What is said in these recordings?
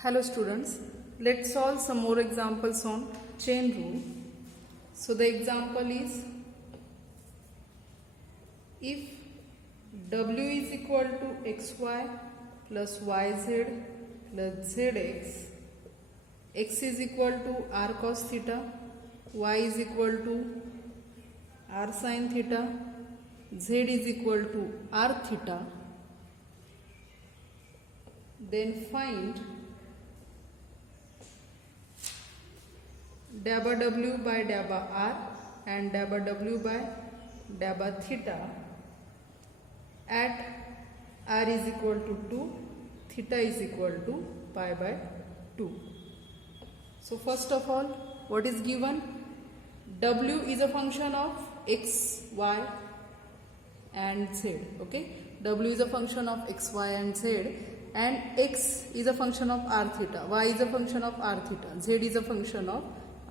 Hello students, let's solve some more examples on chain rule. So the example is, if W is equal to xy plus yz plus zx, x is equal to r cos theta, y is equal to r sin theta, z is equal to r theta, then find dabba w by dabba r and dabba w by dabba theta at r is equal to 2, theta is equal to pi by 2. So first of all, what is given? W is a function of x, y and z. Okay, W is a function of x, y and z, and x is a function of r theta, y is a function of r theta, z is a function of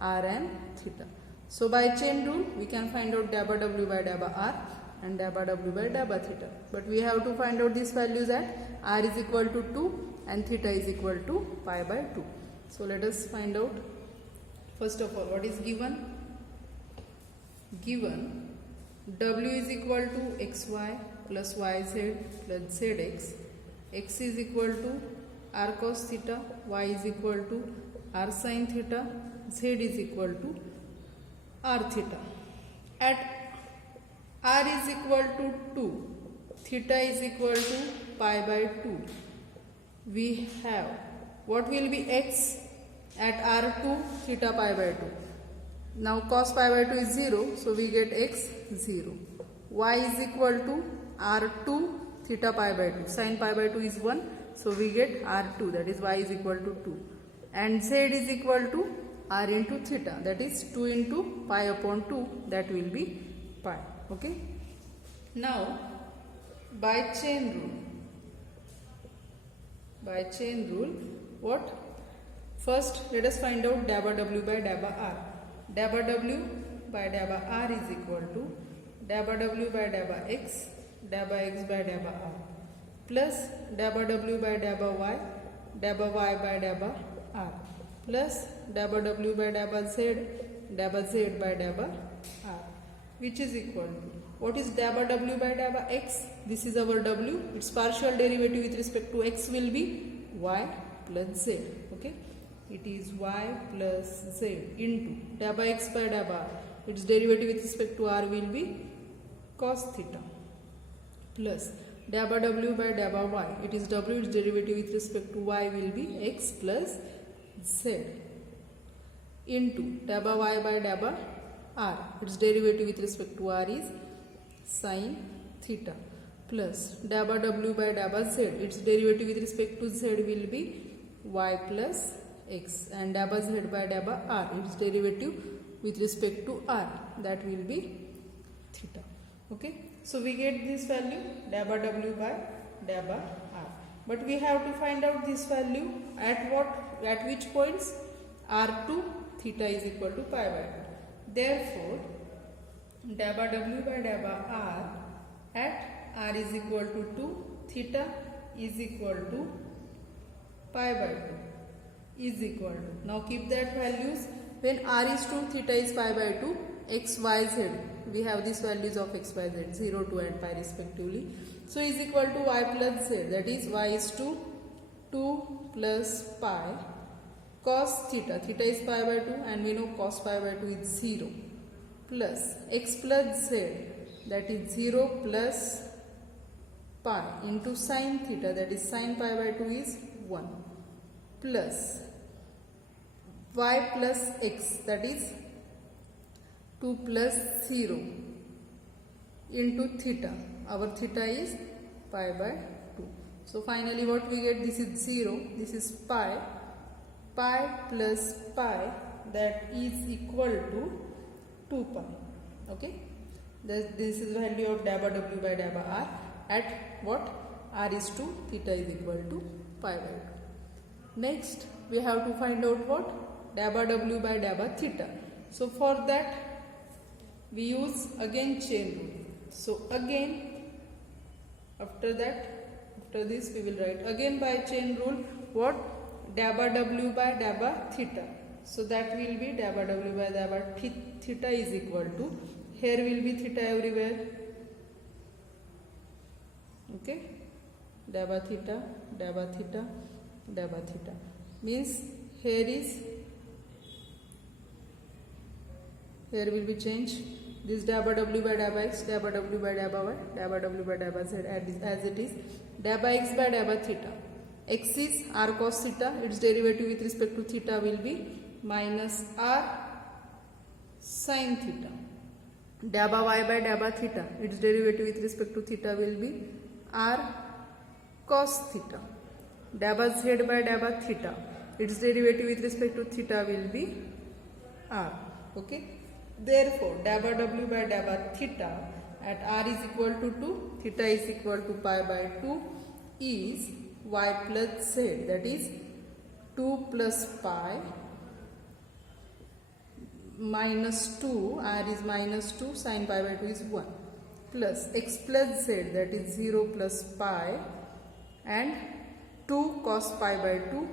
r and theta. So by chain rule we can find out dabba w by dabba r and dabba w by dabba theta, but we have to find out these values at r is equal to 2 and theta is equal to pi by 2. So let us find out. First of all, what is given? Given w is equal to xy plus yz plus zx, x is equal to r cos theta, y is equal to r sin theta, z is equal to r theta. At r is equal to 2, theta is equal to pi by 2. We have, what will be x at r2? Theta pi by 2. Now cos pi by 2 is 0, so we get x 0. Y is equal to r2 theta pi by 2. Sin pi by 2 is 1, so we get r2, that is y is equal to 2. And z is equal to r into theta, that is 2 into pi upon 2, that will be pi. Okay. Now by chain rule, what? First let us find out dabba w by dabba r. Dabba w by dabba r is equal to dabba w by dabba x, dabba x by dabba r, plus dabba w by dabba y by dabba r, plus dabba w by dabba z by dabba r, which is equal to, what is dabba w by dabba x? This is our w, its partial derivative with respect to x will be y plus z. Okay, it is y plus z into dabba x by dabba r, its derivative with respect to r will be cos theta, plus dabba w by dabba y, it is w, its derivative with respect to y will be x plus z, into dabba y by dabba r, its derivative with respect to r is sin theta, plus dabba w by dabba z, its derivative with respect to z will be y plus x, and dabba z by dabba r, its derivative with respect to r, that will be theta. Okay, so we get this value dabba w by dabba r, but we have to find out this value at what, at which points? r2, theta is equal to pi by 2. Therefore dabba w by dabba r at r is equal to 2, theta is equal to pi by 2 is equal to, now keep that values, when r is 2, theta is pi by 2, x, y, z, we have these values of x, y, z, 0, 2 and pi respectively. So is equal to y plus z, that is y is to 2 plus pi cos theta, theta is pi by 2 and we know cos pi by 2 is 0, plus x plus z, that is 0 plus pi into sin theta, that is sin pi by 2 is 1, plus y plus x, that is 2 plus 0 into theta, our theta is pi by 2. So finally what we get? This is 0, this is pi plus pi, that is equal to 2 pi. Okay, this is the value of dabba w by dabba r at what? r is 2, theta is equal to pi by 2. Next we have to find out what? Dabba w by dabba theta. So for that we use again chain rule. So again after this we will write again by chain rule what? dabba w by dabba theta. So that will be dabba w by dabba theta is equal to, here will be theta everywhere. Okay, dabba theta, dabba theta, dabba theta. Means here will be changed. This dabba w by dabba x, dabba w by dabba y, dabba w by dabba z as it is. Dabba x by dabba theta. X is r cos theta. Its derivative with respect to theta will be minus r sin theta. Dabba y by dabba theta. Its derivative with respect to theta will be r cos theta. Dabba z by dabba theta. Its derivative with respect to theta will be r. Okay. Therefore, dabba w by dabba theta at r is equal to 2, theta is equal to pi by 2 is y plus z, that is 2 plus pi minus 2, r is minus 2, sin pi by 2 is 1, plus x plus z, that is 0 plus pi, and 2 cos pi by 2,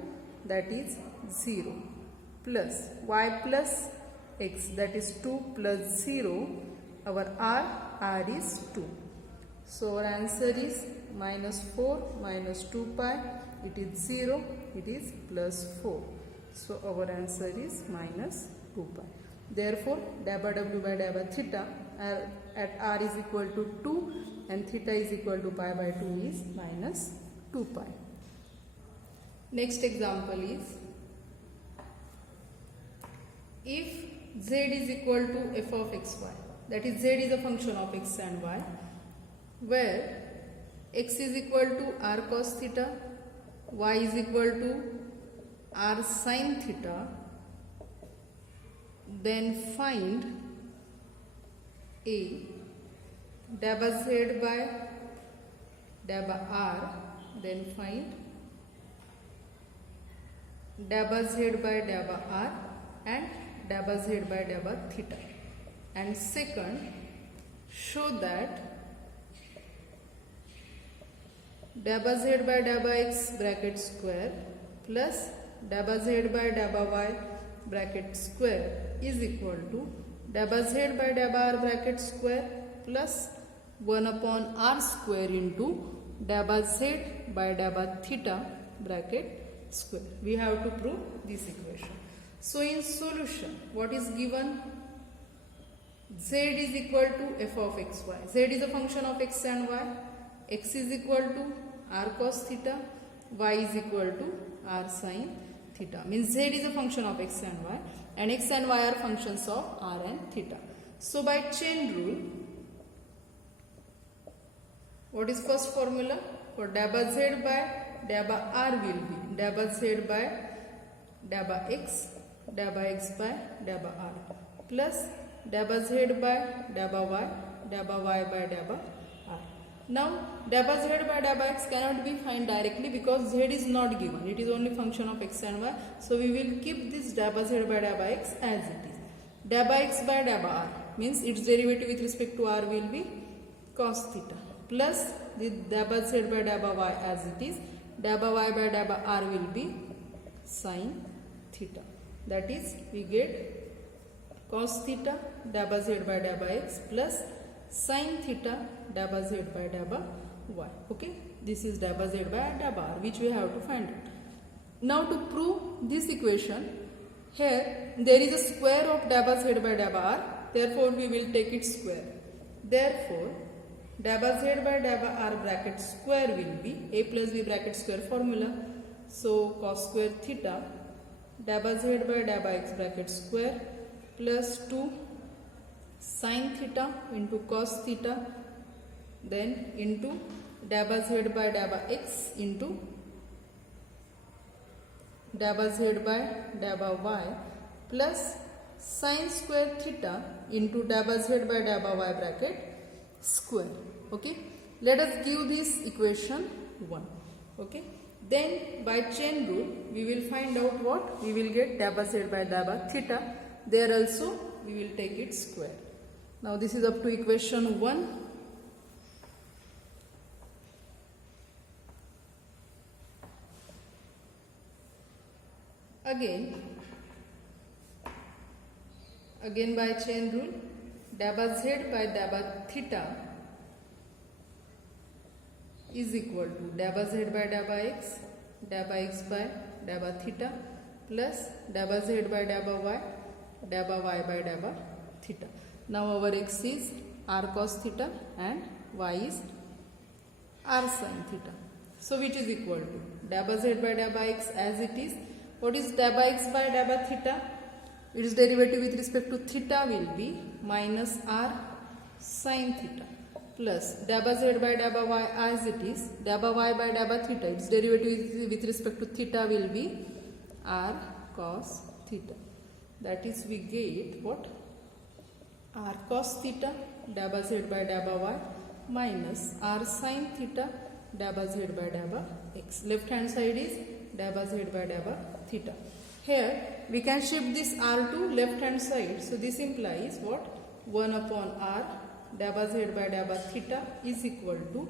that is 0, plus y plus x, that is 2 plus 0, our r is 2. So our answer is minus 4 minus 2 pi, it is 0, it is plus 4. So our answer is minus 2 pi. Therefore, dabba w by dabba theta at r is equal to 2 and theta is equal to pi by 2 is minus 2 pi. Next example is, if z is equal to f of xy, that is z is a function of x and y, where x is equal to r cos theta, y is equal to r sin theta, then find a dabba z by dabba r, then find dabba z by dabba r and dabba z by dabba theta. And second, show that dabba z by dabba x bracket square plus dabba z by dabba y bracket square is equal to dabba z by dabba r bracket square plus 1 upon r square into dabba z by dabba theta bracket square. We have to prove this equation. So in solution, what is given? Z is equal to f of xy. Z is a function of x and y. X is equal to r cos theta, y is equal to r sin theta. Means z is a function of x and y, and x and y are functions of r and theta. So by chain rule, what is first formula? For dabba z by dabba r will be dabba z by dabba x by dabba r plus dabba z by dabba y by dabba r. Now dabba z by dabba x cannot be found directly because z is not given, it is only function of x and y. So we will keep this dabba z by dabba x as it is. Dabba x by dabba r means its derivative with respect to r will be cos theta, plus the dabba z by dabba y as it is, dabba y by dabba r will be sin theta. That is, we get cos theta dabba z by dabba x plus sin theta dabba z by dabba y. Okay, this is dabba z by dabba r, which we have to find out. Now to prove this equation, here there is a square of dabba z by dabba r, therefore we will take its square. Therefore, dabba z by dabba r bracket square will be a plus b bracket square formula. So cos square theta dabba z by dabba x bracket square plus 2 sin theta into cos theta, then into dabba z by dabba x into dabba z by dabba y plus sin square theta into dabba z by dabba y bracket square. Okay, let us give this equation 1. Okay, then by chain rule we will find out what? We will get dabba z by dabba theta. There also we will take its square. Now this is up to equation 1. again by chain rule, dabba z by dabba theta is equal to dabba z by dabba x by dabba theta plus dabba z by dabba y by dabba theta. Now our x is r cos theta and y is r sin theta. So which is equal to dabba z by dabba x as it is. What is dabba x by dabba theta? Its derivative with respect to theta will be minus r sin theta plus dabba z by dabba y as it is. Dabba y by dabba theta, its derivative with respect to theta will be r cos theta. That is, we get what? R cos theta dabba z by dabba y minus r sin theta dabba z by dabba x. Left hand side is dabba z by dabba theta. Here we can shift this r to left hand side. So this implies what? 1 upon r dabba z by dabba theta is equal to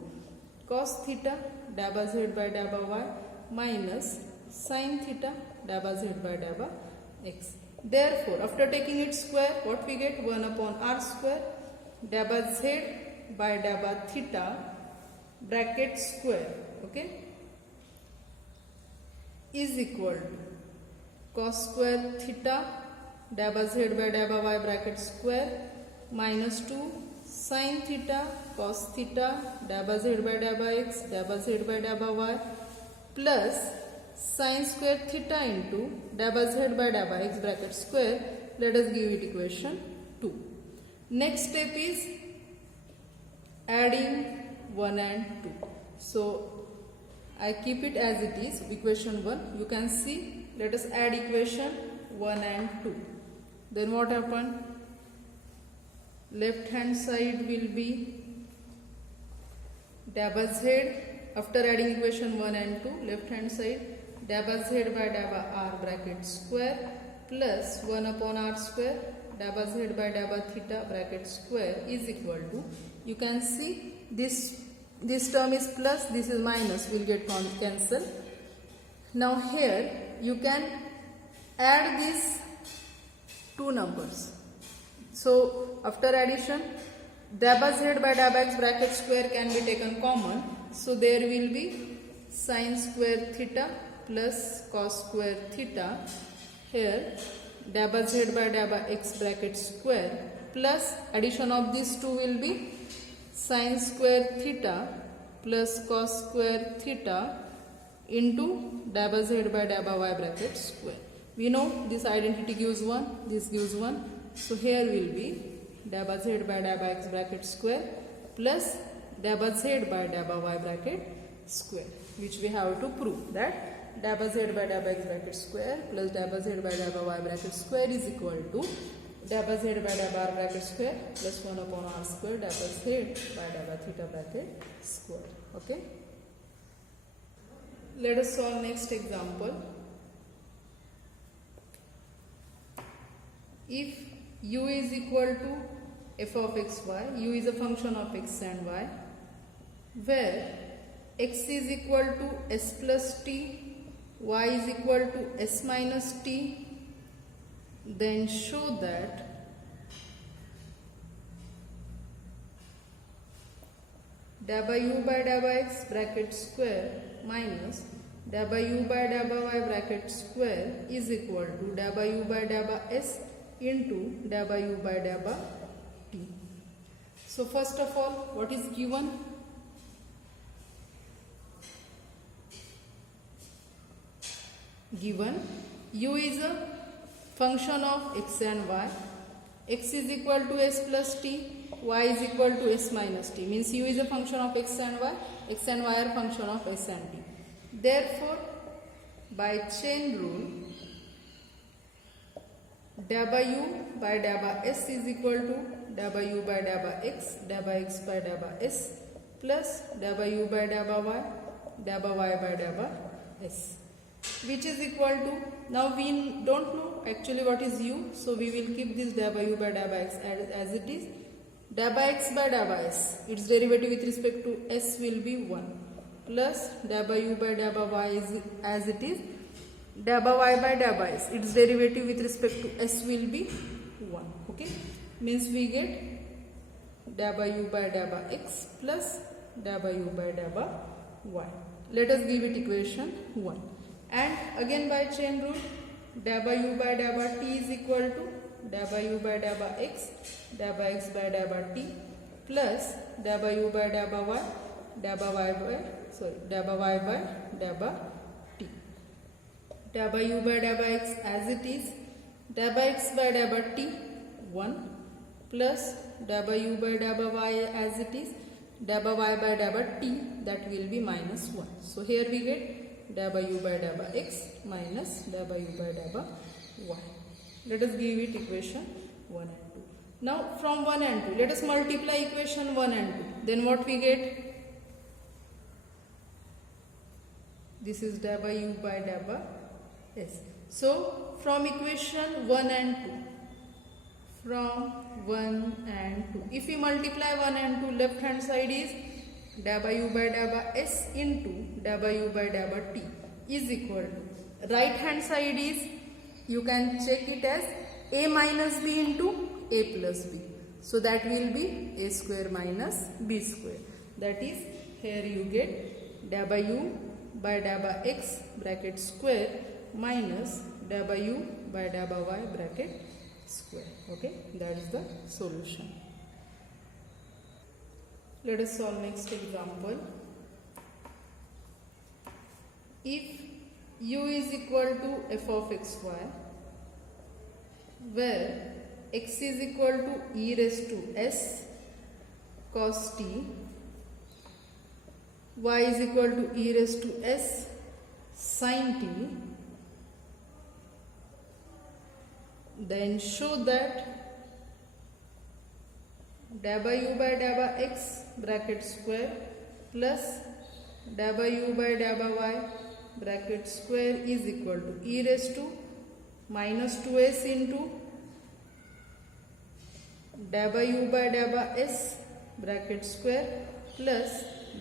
cos theta dabba z by dabba y minus sin theta dabba z by dabba x. Therefore, after taking its square, what we get? 1 upon r square dabba z by dabba theta bracket square, okay, is equal to cos square theta dabba z by dabba y bracket square minus 2 sin theta cos theta dabba z by dabba x by dabba y plus sin square theta into dabba z by dabba x bracket square. Let us give it equation 2. Next step is adding 1 and 2. So I keep it as it is, equation 1. You can see, let us add equation 1 and 2. Then what happened? Left hand side will be dabba z, after adding equation 1 and 2, left hand side dabba z by dabba r bracket square plus 1 upon r square dabba z by dabba theta bracket square is equal to, you can see this term is plus, this is minus, will get cancelled. Now here you can add these two numbers. So after addition, dabba z by dabba x bracket square can be taken common. So there will be sin square theta plus cos square theta. Here dabba z by dabba x bracket square plus addition of these two will be sin square theta plus cos square theta into dabba z by dabba y bracket square. We know this identity gives 1, this gives 1. So here will be dabba z by dabba x bracket square plus dabba z by dabba y bracket square, which we have to prove that dabba z by dabba x bracket square plus dabba z by dabba y bracket square is equal to dabba z by dabba r bracket square plus 1 upon r square dabba z by dabba theta bracket square. Okay. Let us solve next example. If u is equal to f of x y, u is a function of x and y, where x is equal to s plus t, y is equal to s minus t, then show that dabba u by dabba x bracket square minus dabba u by dabba y bracket square is equal to dabba u by dabba s into dabba u by dabba t. So first of all, what is given? Given u is a function of x and y, x is equal to s plus t, y is equal to s minus t, means u is a function of x and y are function of s and t. Therefore, by chain rule, dabba u by dabba s is equal to dabba u by dabba x by dabba s plus dabba u by dabba y by dabba s, which is equal to, now we don't know actually what is u, so we will keep this dabba u by dabba x as it is. Dabba x by dabba s, its derivative with respect to s will be 1 plus dabba u by dabba y is as it is. dabba y by dabba s, its derivative with respect to s will be 1. Okay, means we get dabba u by dabba x plus dabba u by dabba y. Let us give it equation 1. And again by chain rule, dabba u by dabba t is equal to dabba u by dabba x by dabba t plus dabba u by dabba y dabba y by dabba t. Dabba u by dabba x as it is, dabba x by dabba t 1 plus dabba u by dabba y as it is, dabba y by dabba t, that will be minus 1. So here we get dabba u by dabba x minus dabba u by dabba y. Let us give it equation 1 and 2. Now from 1 and 2, let us multiply equation 1 and 2. Then what we get? This is dabba u by dabba s. So from equation 1 and 2, if we multiply 1 and 2, left hand side is dabba u by dabba s into dabba u by dabba t is equal to, right hand side is, you can check it as a minus b into a plus b. So that will be a square minus b square. That is, here you get dabba u by dabba x bracket square minus dabba u by dabba y bracket square. Okay, that is the solution. Let us solve next example. If u is equal to f of xy, where x is equal to e raised to s cos t, y is equal to e raised to s sin t, then show that dabba u by dabba x bracket square plus dabba u by dabba y bracket square is equal to e raised to minus 2s into dabba u by dabba s bracket square plus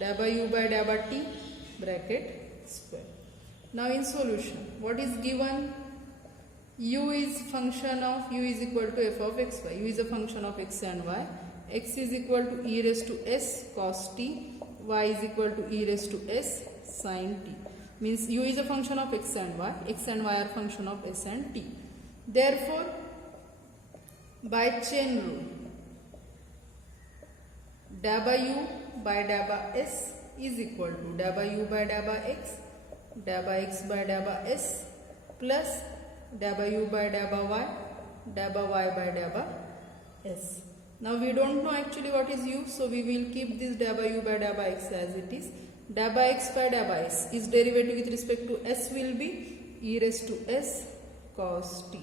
dabba u by dabba t bracket square. Now in solution, what is given? U is function of, u is equal to f of xy. U is a function of x and y. X is equal to e raised to s cos t. Y is equal to e raised to s sin t. Means u is a function of x and y. X and y are function of s and t. Therefore, by chain rule, dabba u by dabba s is equal to dabba u by dabba x by dabba s plus dabba u by dabba y by dabba s. Now we don't know actually what is u, so we will keep this dabba u by dabba x as it is. Dabba x by dabba s, its derivative with respect to s will be e raised to s cos t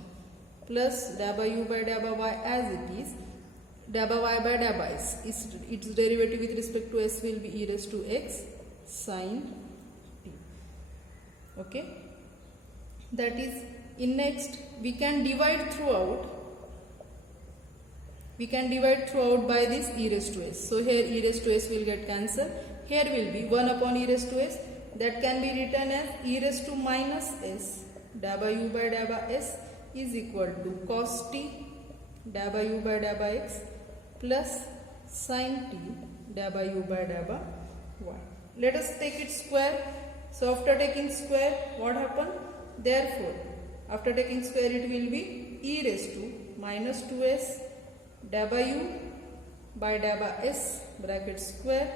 plus dabba u by dabba y as it is. Dabba y by dabba s, its derivative with respect to s will be e raised to x sin t. Okay, that is, in next we can divide throughout. We can divide throughout by this e raised to s. So here e raised to s will get cancelled. Here will be 1 upon e raised to s, that can be written as e raised to minus s dabba u by dabba s is equal to cos t dabba u by dabba x plus sin t dabba u by dabba y. Let us take it square. So after taking square, what happened? Therefore, after taking square, it will be e raised to minus 2s dabba u by dabba s bracket square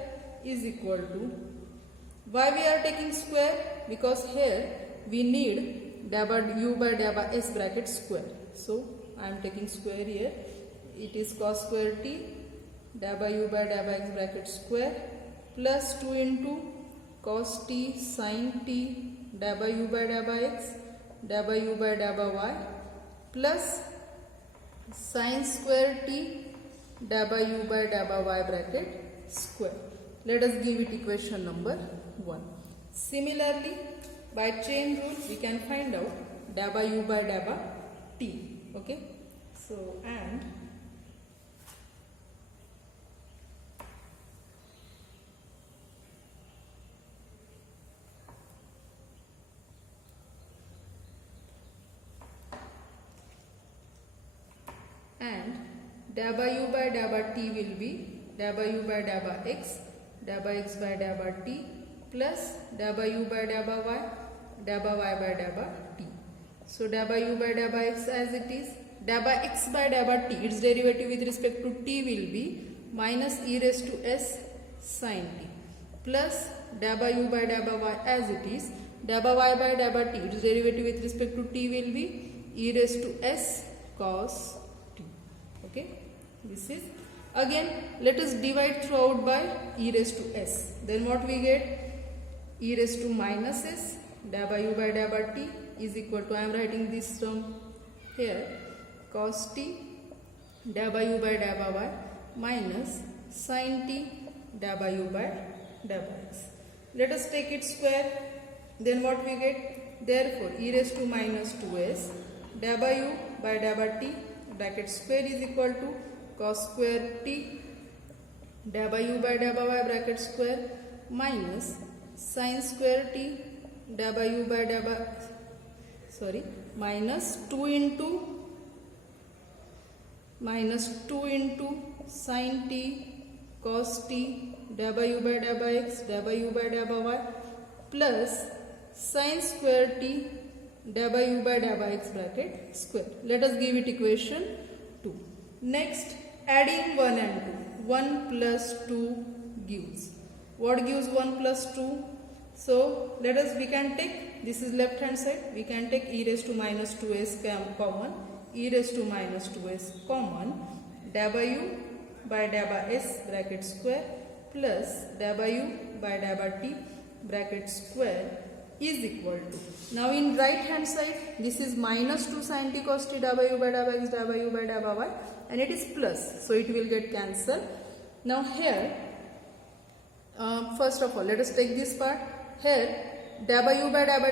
is equal to, why we are taking square? Because here we need dabba u by dabba s bracket square. So I am taking square here. It is cos square t dabba u by dabba x bracket square plus 2 into cos t sin t dabba u by dabba x dabba u by dabba y plus sin square t dabba u by dabba y bracket square. Let us give it equation number 1. Similarly, by chain rule, we can find out dabba u by dabba t. Okay, so and and dabba u by dabba t will be dabba u by dabba x by dabba t plus dabba u by dabba y by dabba t. So dabba u by dabba x as it is, dabba x by dabba t, its derivative with respect to t will be minus e raised to s sin t plus dabba u by dabba y as it is, dabba y by dabba t, its derivative with respect to t will be e raised to s cos t. Okay, this is, again let us divide throughout by e raised to s. Then what we get? E raised to minus s dabba u by dabba t is equal to, I am writing this term here, cos t dabba u by dabba y minus sin t dabba u by dabba x. Let us take it square. Then what we get? Therefore e raised to minus 2s dabba u by dabba t bracket square is equal to cos square t dabba u by dabba y bracket square minus sin square t dabba u by dabba, minus 2 into sin t cos t dabba u by dabba x dabba u by dabba y plus sin square t dabba u by dabba x bracket square. Let us give it equation 2. Next, adding 1 and 2. 1 plus 2 gives. What gives 1 plus 2? So let us, we can take, this is left hand side, we can take e raised to minus 2s common, e raised to minus 2s common, dabba u by dabba s bracket square plus dabba u by dabba t bracket square is equal to, now in right hand side this is minus 2 sin t cos t dabba u by dabba x dabba u by dabba y, and it is plus, so it will get cancelled. Now here first of all let us take this part. Here dabba u by dabba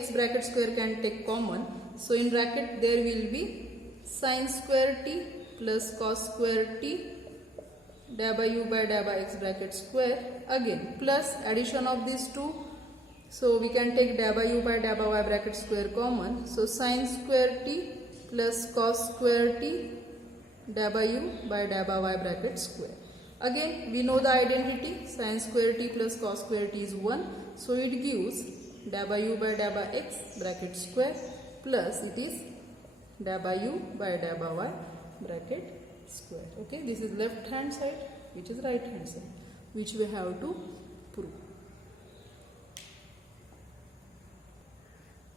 x bracket square can take common, so in bracket there will be sin square t plus cos square t dabba u by dabba x bracket square, again plus addition of these two, so we can take dabba u by dabba y bracket square common, so sin square t plus cos square t dabba u by dabba y bracket square. Again we know the identity, sin square t plus cos square t is 1, so it gives dabba u by dabba x bracket square plus it is dabba u by dabba y bracket square. Okay, this is left hand side, which is right hand side, which we have to prove.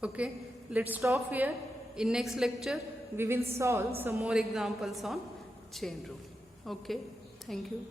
Okay, let's stop here. In next lecture we will solve some more examples on chain rule. Okay, thank you.